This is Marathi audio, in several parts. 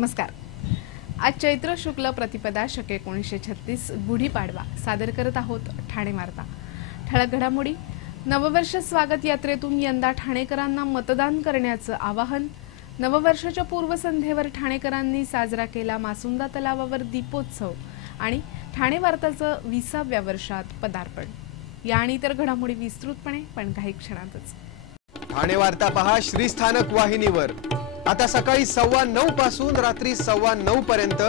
नमस्कार। आज चैत्र शुक्ल प्रतिपदा शके 1936 गुढीपाडवा सादर करत आहोत ठाणे वार्ता। ठळक घडामोडी। नववर्ष स्वागत यात्रेतून यंदा ठाणेकरांना मतदान करण्याचं आवाहन। नववर्षाच्या पूर्वसंध्येवर ठाणेकरांनी साजरा केला मासुंदा तलावावर दीपोत्सव आणि ठाणे वार्ताचं 20व्या वर्षात पदार्पण। या आणि इतर घडामोडी विस्तृतपणे पण काही क्षणातच। ठाणे वार्ता पहा श्रीस्थानक वाहिनीवर। आता सकाळी 9:15 पासून रात्री 9:15 पर्यंत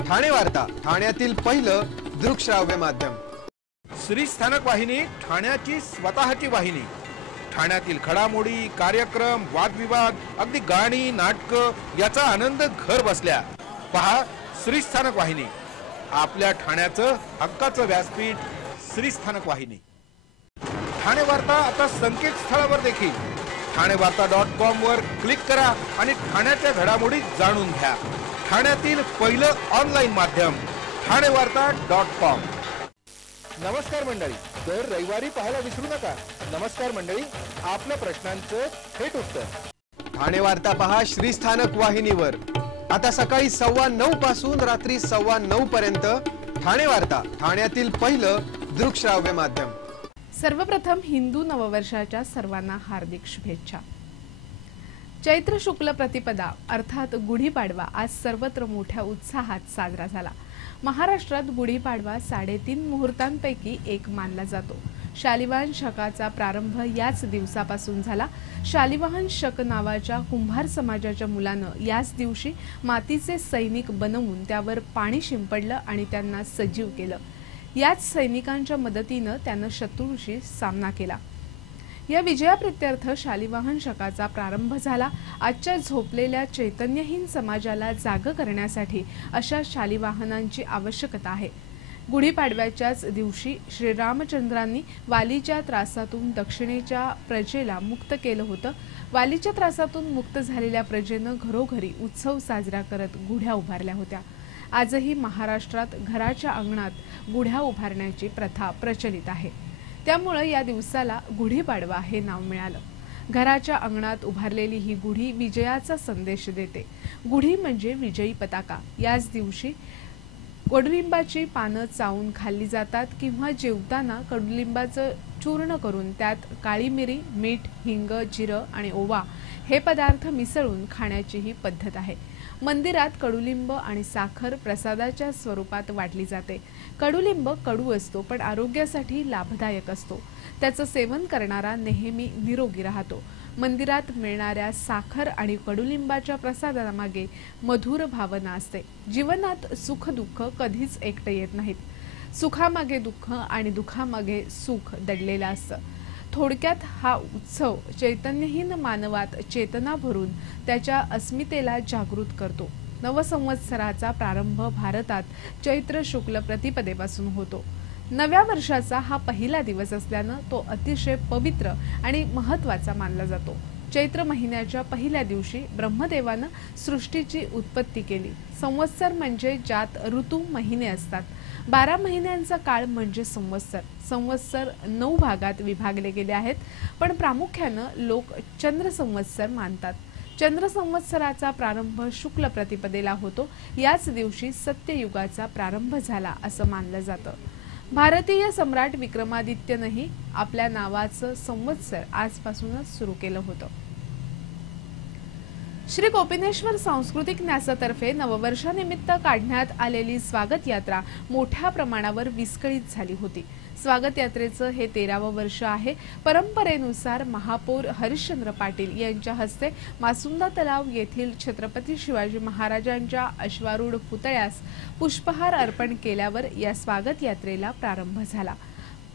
ठाणे वार्ता, ठाण्यातील पहिलं दृकश्राव्य माध्यम। श्रीस्थानक वाहिनी ठाण्याची स्वतःची वाहिनी। ठाण्यातील घडामोडी, कार्यक्रम, वादविवाद, अगदी गाणी, नाटक याचा आनंद घर बसल्या पहा श्रीस्थानक वाहिनी। आपल्या ठाण्याचं हक्काचं व्यासपीठ श्रीस्थानक वाहिनी। ठाणे वार्ता आता संकेतस्थळावर देखील ठाणेवार्ता.com वर क्लिक करा आणि ठाण्याच्या घडामोडी जाणून घ्या। ठाण्यातील पहिलं ऑनलाईन माध्यम ठाणेवार्ता.com। नमस्कार मंडळी, दर रविवारी पाहायला विसरू नका। नमस्कार मंडळी, आपल्या प्रश्नांचं थेट उत्तर। ठाणे वार्ता पहा श्रीस्थानक वाहिनीवर। आता सकाळी 9:15 पासून रात्री 9:15 पर्यंत ठाणे वार्ता, ठाण्यातील पहिलं दृकश्राव्य माध्यम। सर्वप्रथम हिंदू नववर्षाच्या सर्वांना हार्दिक शुभेच्छा। चैत्र शुक्ल प्रतिपदा अर्थात गुढीपाडवा आज सर्वत्र मोठ्या उत्साहात साजरा झाला। महाराष्ट्रात गुढीपाडवा 3.5 मुहूर्तांपैकी एक मानला जातो। शालिवाहन शकाचा प्रारंभ याच दिवसापासून झाला। शालिवाहन शक नावाच्या कुंभार समाजाच्या मुलानं याच दिवशी मातीचे सैनिक बनवून त्यावर पाणी शिंपडलं आणि त्यांना सजीव केलं। याच सैनिकांच्या मदतीनं त्यानं शत्रूशी सामना केला। या विजयाप्रित्यर्थ शालिवाहन शकाचा प्रारंभ झाला। आजच्या झोपलेल्या चैतन्यहीन समाजाला जाग करण्यासाठी अशा शालिवाहनांची आवश्यकता आहे। गुढीपाडव्याच्याच दिवशी श्रीरामचंद्रांनी वालीच्या त्रासातून दक्षिणेच्या प्रजेला मुक्त केलं होतं। वालीच्या त्रासातून मुक्त झालेल्या प्रजेनं घरोघरी उत्सव साजरा करत गुढ्या उभारल्या होत्या। आजही महाराष्ट्रात घराच्या अंगणात गुढ्या उभारण्याची प्रथा प्रचलित आहे। त्यामुळे या दिवसाला गुढीपाडवा हे नाव मिळालं। घराच्या अंगणात उभारलेली ही गुढी विजयाचा संदेश देते। गुढी म्हणजे विजयी पताका। याच दिवशी कडुलिंबाची पानं चावून खाल्ली जातात किंवा जेवताना कडुलिंबाचं चूर्ण करून त्यात काळी मिरी, मीठ, हिंग, जिरं आणि ओवा हे पदार्थ मिसळून खाण्याची ही पद्धत आहे। मंदिरात कडुलिंब आणि साखर प्रसादाच्या स्वरूपात वाटली जाते। कडुलिंब कडू असतो पण आरोग्यासाठी लाभदायक असतो। त्याचं सेवन करणारा नेहमी निरोगी राहतो। मंदिरात मिळणाऱ्या साखर आणि कडुलिंबाच्या प्रसादामागे मधुर भावना असते। जीवनात सुख दुःख कधीच एकटे येत नाहीत। सुखामागे दुःख आणि दुःखामागे सुख दडलेलं असतं। थोडक्यात हा उत्सव चैतन्यहीन मानवात चेतना भरून त्याच्या अस्मितेला जागृत करतो। नवसंवत्सराचा प्रारंभ भारतात चैत्र शुक्ल प्रतिपदेपासून होतो। नव्या वर्षाचा हा पहिला दिवस असल्यानं तो अतिशय पवित्र आणि महत्त्वाचा मानला जातो। चैत्र महिन्याच्या पहिल्या दिवशी ब्रह्मदेवानं सृष्टीची उत्पत्ती केली। संवत्सर म्हणजे ज्यात ऋतू महिने असतात। 12 महिन्यांचा काळ म्हणजे संवत्सर। संवत्सर 9 भागात विभागले गेले आहेत, पण प्रामुख्यानं लोक चंद्र संवत्सर मानतात। चंद्र संवत्सराचा प्रारंभ शुक्ल प्रतिपदेला होतो। याच दिवशी सत्ययुगाचा प्रारंभ झाला असं मानलं जातं। भारतीय सम्राट विक्रमादित्यनंही आपल्या नावाचं संवत्सर आजपासूनच सुरू केलं होतं। श्री गोपिनेश्वर सांस्कृतिक न्यासातर्फे नववर्षानिमित्त काढण्यात आलेली स्वागत यात्रा मोठ्या प्रमाणावर विस्कळीत झाली होती। स्वागत यात्रेचं हे 13वं वर्ष आहे। परंपरेनुसार महापौर हरिश्चंद्र पाटील यांच्या हस्ते मासुंदा तलाव येथील छत्रपती शिवाजी महाराजांच्या अश्वारूढ पुतळ्यास पुष्पहार अर्पण केल्यावर या स्वागत यात्रेला प्रारंभ झाला।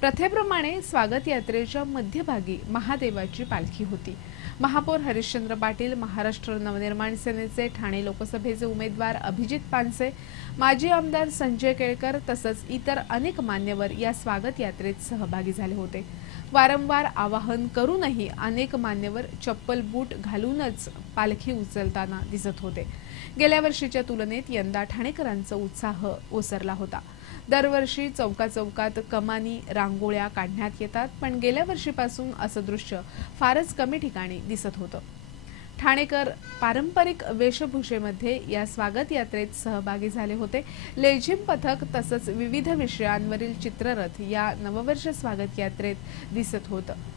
प्रथेप्रमाणे स्वागत यात्रेच्या मध्यभागी महादेवाची पालखी होती। महापौर हरिश्चंद्र पाटील, महाराष्ट्र नवनिर्माण सेनेचे ठाणे लोकसभेचे उमेदवार अभिजित पानसे, माजी आमदार संजय केळकर तसंच इतर अनेक मान्यवर या स्वागत यात्रेत सहभागी झाले होते। वारंवार आवाहन करूनही अनेक मान्यवर चप्पल बूट घालूनच पालखी उचलताना दिसत होते। गेल्या वर्षीच्या तुलनेत यंदा ठाणेकरांचा उत्साह ओसरला होता। दरवर्षी चौकाचौकात कमानी, रांगोळ्या काढण्यात येतात, पण गेल्या वर्षीपासून असं दृश्य फारच कमी ठिकाणी दिसत होतं। ठाणेकर पारंपरिक वेशभूषेमध्ये या स्वागत यात्रेत सहभागी झाले होते। लेझिम पथक तसंच विविध विषयांवरील चित्ररथ या नववर्ष स्वागत यात्रेत दिसत होतं।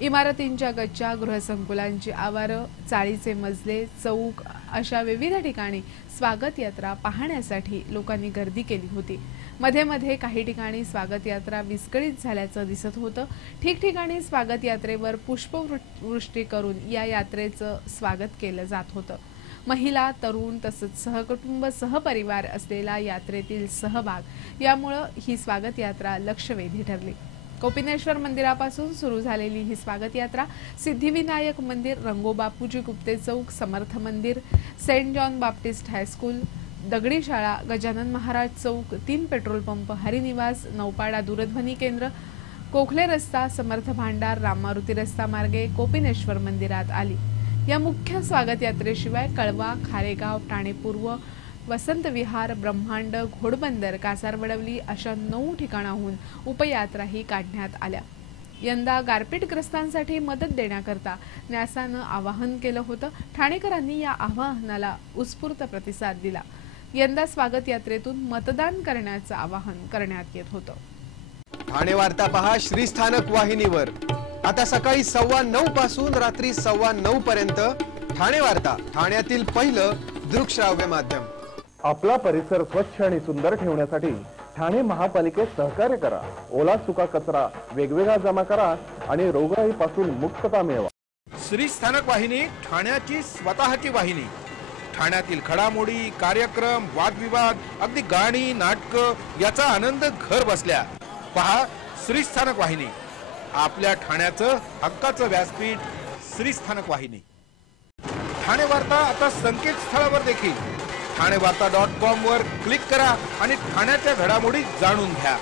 इमारतींच्या गच्च्या, गृहसंकुलांची आवारं, चाळीचे मजले, चौक अशा विविध ठिकाणी स्वागत यात्रा पाहण्यासाठी लोकांनी गर्दी केली होती। मध्ये मध्ये काही ठिकाणी स्वागत यात्रा विस्कळीत झाल्याचं दिसत होतं। ठिकठिकाणी स्वागत यात्रेवर पुष्पवृष्टी करून या यात्रेचं स्वागत केलं जात होतं। महिला, तरुण तसंच सहकुटुंब सहपरिवार असलेला यात्रेतील सहभाग यामुळे ही स्वागत यात्रा लक्षवेधी ठरली। कोपिनेश्वर मंदिरापासून सुरू झालेली ही स्वागत यात्रा सिद्धिविनायक मंदिर, रंगोबापूजी गुप्ते चौक, समर्थ मंदिर, सेंट जॉन बाप्टिस्ट हायस्कूल, दगडी शाळा, गजानन महाराज चौक, 3 पेट्रोल पंप, हरिनिवास, नौपाडा दूरध्वनी केंद्र, कोखले रस्ता, समर्थ भांडार, राममारुती रस्ता मार्गे कोपिनेश्वर मंदिरात आली। या मुख्य स्वागत यात्रेशिवाय कळवा, खारेगाव, ठाणे पूर्व, वसंत विहार, ब्रह्मांड, घोडबंदर, कासारवडवली अशा 9 ठिकाणाहून उपयात्राही काढण्यात आल्या। यंदा गारपीटग्रस्तांसाठी मदत देण्याकरता न्यासानं आवाहन केलं होतं। ठाणेकरांनी या आवाहनाला उत्स्फूर्त प्रतिसाद दिला। यंदा स्वागत यात्रेतून मतदान करण्याचं आवाहन करण्यात येत होतं। ठाणे वार्ता पहा श्रीस्थानक वाहिनीवर। आता सकाळी 9:15 पासून रात्री 9:15 पर्यंत ठाणे वार्ता, ठाण्यातील पहिलं दृकश्राव्य माध्यम। आपला परिसर स्वच्छ आणि सुंदर ठेवण्यासाठी ठाणे महापालिकेत सहकार्य करा। ओला सुका कचरा वेगवेगळा जमा करा आणि रोगराईपासून मुक्तता मिळवा। श्रीस्थानक वाहिनी, ठाण्याची स्वतःची वाहिनी। ठाण्यातील घडामोडी, कार्यक्रम, वादविवाद, अगदी गाणी, नाटक याचा आनंद घर बसल्या पहा श्रीस्थानक वाहिनी। आपल्या ठाण्याचं हक्काचं व्यासपीठ श्रीस्थानक वाहिनी। ठाणे वार्ता आता संकेतस्थळावर देखील ठाणेवार्ता.com वर क्लिक करा आणि ठाण्याच्या घडामोडी जाणून घ्या।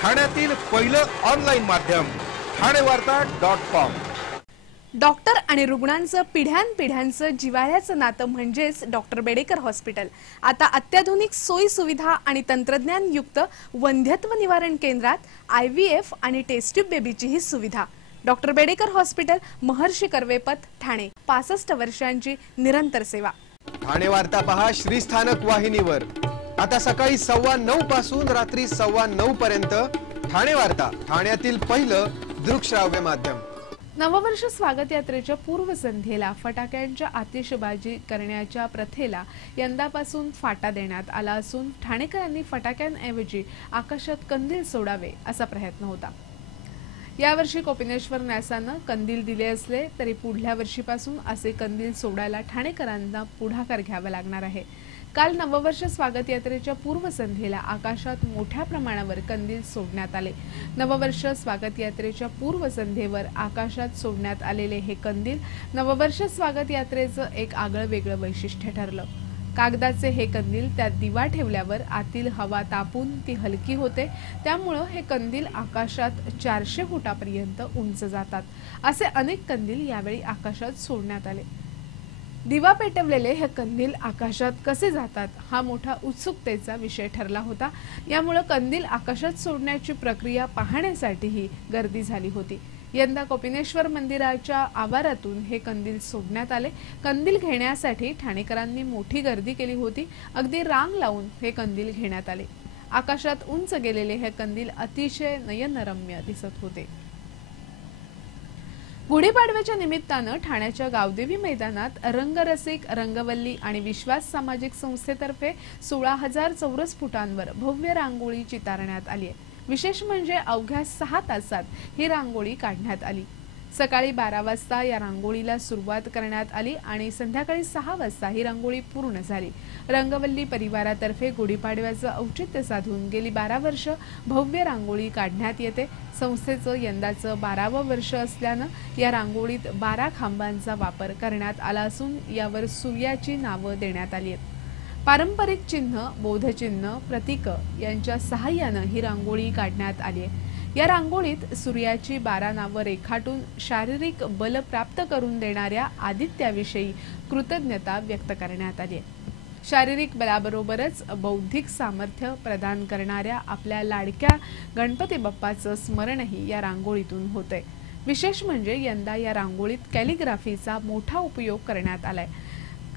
ठाण्यातील पहिलं ऑनलाईन माध्यम ठाणेवार्ता.com। डॉक्टर आणि रुग्णांचं पिढ्यानपिढ्यांचं जिव्हाळ्याचं नातं म्हणजेच डॉक्टर बेडेकर हॉस्पिटल आता अत्याधुनिक सोयी सुविधा आणि तंत्रज्ञान युक्त वंध्यत्व निवारण केंद्रात IVF आणि टेस्ट ट्यूब बेबीचीही सुविधा। डॉक्टर बेडेकर हॉस्पिटल, महर्षी कर्वेपथ, ठाणे। 65 वर्षांची निरंतर सेवा। ठाणे वार्ता पहा श्रीस्थानक वाहिनीवर। आता सकाळी 9:15 पासून रात्री 9:15 पर्यंत ठाणे वार्ता, ठाण्यातील पहिलं दृकश्राव्य माध्यम। नववर्ष स्वागत यात्रेच्या पूर्वसंध्येला फटाक्यांच्या आतिषबाजी करण्याच्या प्रथेला यंदापासून फाटा देण्यात आला असून ठाणेकरांनी फटाक्यांऐवजी आकाशात कंदील सोडावे असा प्रयत्न होता। यावर्षी कोपिनेश्वर न्यासानं कंदील दिले असले तरी पुढल्या वर्षीपासून असे कंदील सोडायला ठाणेकरांना पुढाकार घ्यावा लागणार आहे। काल नववर्ष स्वागत यात्रेच्या पूर्वसंध्येला आकाशात मोठ्या प्रमाणावर कंदील सोडण्यात आले। नववर्ष स्वागत यात्रेच्या पूर्वसंध्येवर आकाशात सोडण्यात आलेले हे कंदील नववर्ष स्वागत यात्रेचं एक आगळं वेगळं वैशिष्ट्य ठरलं। कागदाचे हे कंदील त्यात दिवा ठेवल्यावर आतील हवा तापून ती हलकी होते, त्यामुळे हे कंदील आकाशात 400 फुटापर्यंत उंच जातात। असे अनेक कंदील यावेळी आकाशात सोडण्यात आले। दिवा पेटवलेले हे कंदील आकाशात कसे जातात हा मोठा उत्सुकतेचा विषय ठरला होता। यामुळे कंदील आकाशात सोडण्याची प्रक्रिया पाहण्यासाठीही गर्दी झाली होती। यंदा कोपिनेश्वर मंदिराच्या आवारातून हे कंदील सोडण्यात आले। कंदील घेण्यासाठी ठाणेकरांनी मोठी गर्दी केली होती। अगदी रांग लावून हे कंदील घेण्यात आले। आकाशात उंच गेलेले हे कंदील अतिशय नयनरम्य दिसत होते। गुढीपाडव्याच्या निमित्तानं ठाण्याच्या गावदेवी मैदानात रंगरसिक, रंगवल्ली आणि विश्वास सामाजिक संस्थेतर्फे 16,000 चौरस फुटांवर भव्य रांगोळी चितारण्यात आली आहे। विशेष म्हणजे अवघ्या 6 तासात ही रांगोळी काढण्यात आली। सकाळी 12 वाजता या रांगोळीला सुरुवात करण्यात आली आणि संध्याकाळी 6 वाजता ही रांगोळी पूर्ण झाली। रंगवल्ली परिवारातर्फे गुढीपाडव्याचं औचित्य साधून गेली 12 वर्ष भव्य रांगोळी काढण्यात येते। संस्थेचं यंदाचं 12वं वर्ष असल्यानं या रांगोळीत 12 खांबांचा वापर करण्यात आला असून यावर सूर्याची नावं देण्यात आली आहेत। पारंपरिक चिन्ह, बोधचिन्ह, प्रतीक यांच्या सहाय्यानं ही रांगोळी काढण्यात आली आहे। या रांगोळीत सूर्याची 12 नावं रेखाटून शारीरिक बल प्राप्त करून देणाऱ्या आदित्याविषयी कृतज्ञता व्यक्त करण्यात आली आहे। शारीरिक बलाबरोबरच बौद्धिक सामर्थ्य प्रदान करणाऱ्या आपल्या लाडक्या गणपती बाप्पाचं स्मरणही या रांगोळीतून होतंय। विशेष म्हणजे यंदा या रांगोळीत कॅलिग्राफीचा मोठा उपयोग करण्यात आलाय।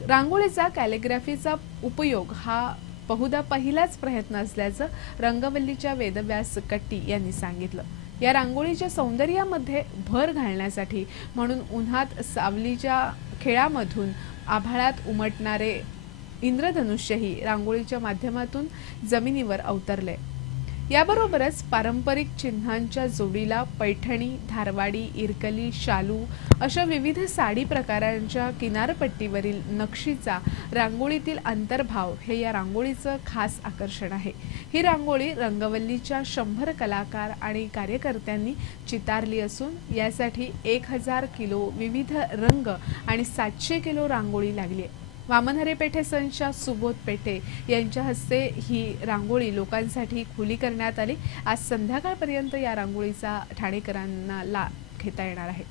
रांगोळीचा कॅलिग्राफीचा उपयोग हा बहुधा पहिलाच प्रयत्न असल्याचं रंगवल्लीच्या वेदव्यास कट्टी यांनी सांगितलं। या रांगोळीच्या सौंदर्यामध्ये भर घालण्यासाठी म्हणून उन्हात सावलीच्या खेळामधून आभाळात उमटणारे इंद्रधनुष्यही रांगोळीच्या माध्यमातून जमिनीवर अवतरले। याबरोबरच पारंपरिक चिन्हांच्या जोडीला पैठणी, धारवाडी, इरकली, शालू अशा विविध साडी प्रकारांच्या किनारपट्टीवरील नक्षीचा रांगोळीतील अंतर्भाव हे या रांगोळीचं खास आकर्षण आहे। ही रांगोळी रंगवल्लीच्या 100 कलाकार आणि कार्यकर्त्यांनी चितारली असून यासाठी 1000 किलो विविध रंग आणि 700 किलो रांगोळी लागली आहे। वामनहरे पेठे संचालक सुबोध पेठे यांच्या हस्ते ही रांगोळी लोकांसाठी खुली करण्यात आली। आज संध्याकाळपर्यंत या रांगोळीचा ठाणेकरांना लाभ घेता येणार आहे।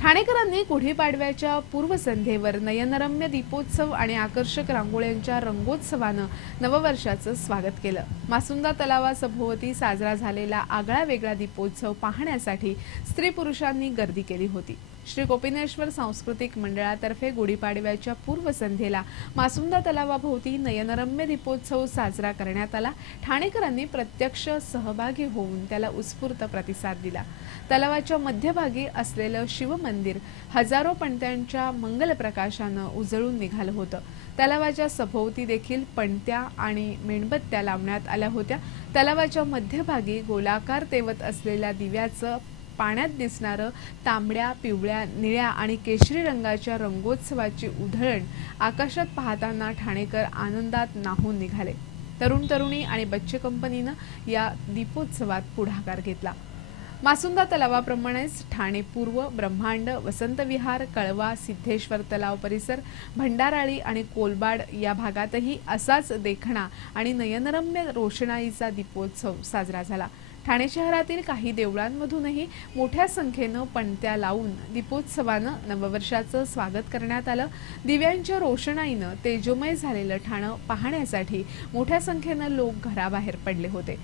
ठाणेकरांनी गुढीपाडव्याच्या पूर्वसंध्येवर नयनरम्य दीपोत्सव आणि आकर्षक रांगोळ्यांच्या रंगोत्सवानं नववर्षाचं स्वागत केलं। मासुंदा तलावासभोवती साजरा झालेला आगळा वेगळा दीपोत्सव पाहण्यासाठी स्त्री पुरुषांनी गर्दी केली होती। श्री गोपीनेश्वर सांस्कृतिक मंडळातर्फे गुढीपाडव्याच्या पूर्वसंध्येला मासुंदा तलावाभोवती नयनरम्य दीपोत्सव साजरा करण्यात आला। ठाणेकरांनी प्रत्यक्ष सहभागी होऊन त्याला उत्स्फूर्त प्रतिसाद दिला। तलावाच्या मध्यभागी असलेलं शिवमंदिर हजारो पणत्यांच्या मंगल प्रकाशानं उजळून निघालं होतं। तलावाच्या सभोवती देखील पणत्या आणि मेणबत्त्या लावण्यात आल्या होत्या। तलावाच्या मध्यभागी गोलाकार तेवत असलेल्या दिव्याचं पाण्यात दिसणारं तांबड्या, पिवळ्या, निळ्या आणि केशरी रंगाच्या रंगोत्सवाची उधळण आकाशात पाहताना ठाणेकर आनंदात न्हाऊन निघाले। तरुण तरुणी आणि बच्चे कंपनीनं या दीपोत्सवात पुढाकार घेतला। मासुंदा तलावाप्रमाणेच ठाणे पूर्व, ब्रह्मांड, वसंत विहार, कळवा, सिद्धेश्वर तलाव परिसर, भंडाराळी आणि कोलबाड या भागातही असाच देखणा आणि नयनरम्य रोषणाईचा दीपोत्सव साजरा झाला। ठाणे शहरातील काही देवळांमधूनही मोठ्या संख्येनं पणत्या लावून दीपोत्सवानं नववर्षाचं स्वागत करण्यात आलं। दिव्यांच्या रोषणाईनं तेजोमय झालेलं ठाणं पाहण्यासाठी मोठ्या संख्येनं लोक घराबाहेर पडले होते।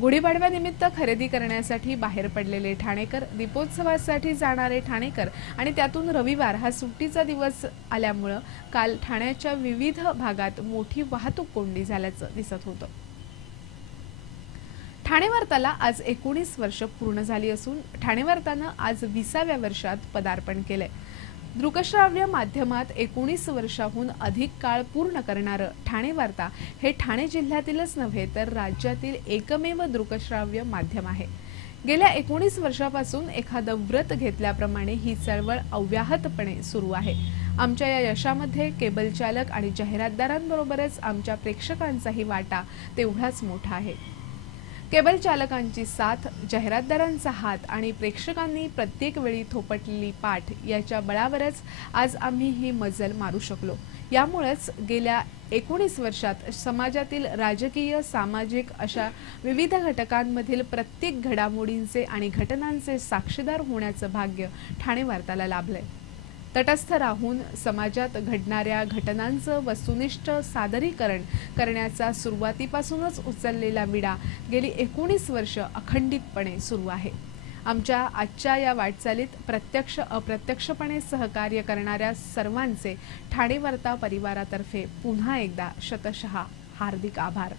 गुढीपाडव्यानिमित्त खरेदी करण्यासाठी बाहेर पडलेले ठाणेकर, दीपोत्सवासाठी जाणारे ठाणेकर आणि त्यातून रविवार हा सुट्टीचा दिवस आल्यामुळे काल ठाण्याच्या विविध भागात मोठी वाहतूक कोंडी झाल्याचं दिसत होतं। ठाणे वार्ताला आज 19 वर्ष पूर्ण झाली असून ठाणे वार्तानं आज 20व्या वर्षात पदार्पण केलंय। दृकश्राव्य माध्यमात 19 वर्षाहून अधिक काळ पूर्ण करणारं ठाणे वार्ता हे ठाणे जिल्ह्यातीलच नव्हे तर राज्यातील एकमेव दृकश्राव्य माध्यम आहे। गेल्या 19 वर्षापासून एखादं व्रत घेतल्याप्रमाणे ही चळवळ अव्याहतपणे सुरू आहे। आमच्या या यशामध्ये केबल चालक आणि जाहिरातदारांबरोबरच आमच्या प्रेक्षकांचाही वाटा तेवढाच मोठा आहे। केबल चालकांची साथ, जाहिरातदारांचा हात आणि प्रेक्षकांनी प्रत्येक वेळी थोपटलेली पाठ याच्या बळावरच आज आम्ही ही मजल मारू शकलो। यामुळेच गेल्या 19 वर्षात समाजातील राजकीय, सामाजिक अशा विविध घटकांमधील प्रत्येक घडामोडींचे आणि घटनांचे साक्षीदार होण्याचं भाग्य ठाणे वार्ताला लाभलंय। तटस्थ राहून समाजात घडणाऱ्या घटनांचं वस्तुनिष्ठ सादरीकरण करण्याचा सुरुवातीपासूनच उचललेला विडा गेली 19 वर्ष अखंडितपणे सुरू आहे। आमच्या आजच्या या वाटचालीत प्रत्यक्ष अप्रत्यक्षपणे सहकार्य करणाऱ्या सर्वांचे ठाणे वार्ता परिवारातर्फे पुन्हा एकदा शतशः हार्दिक आभार।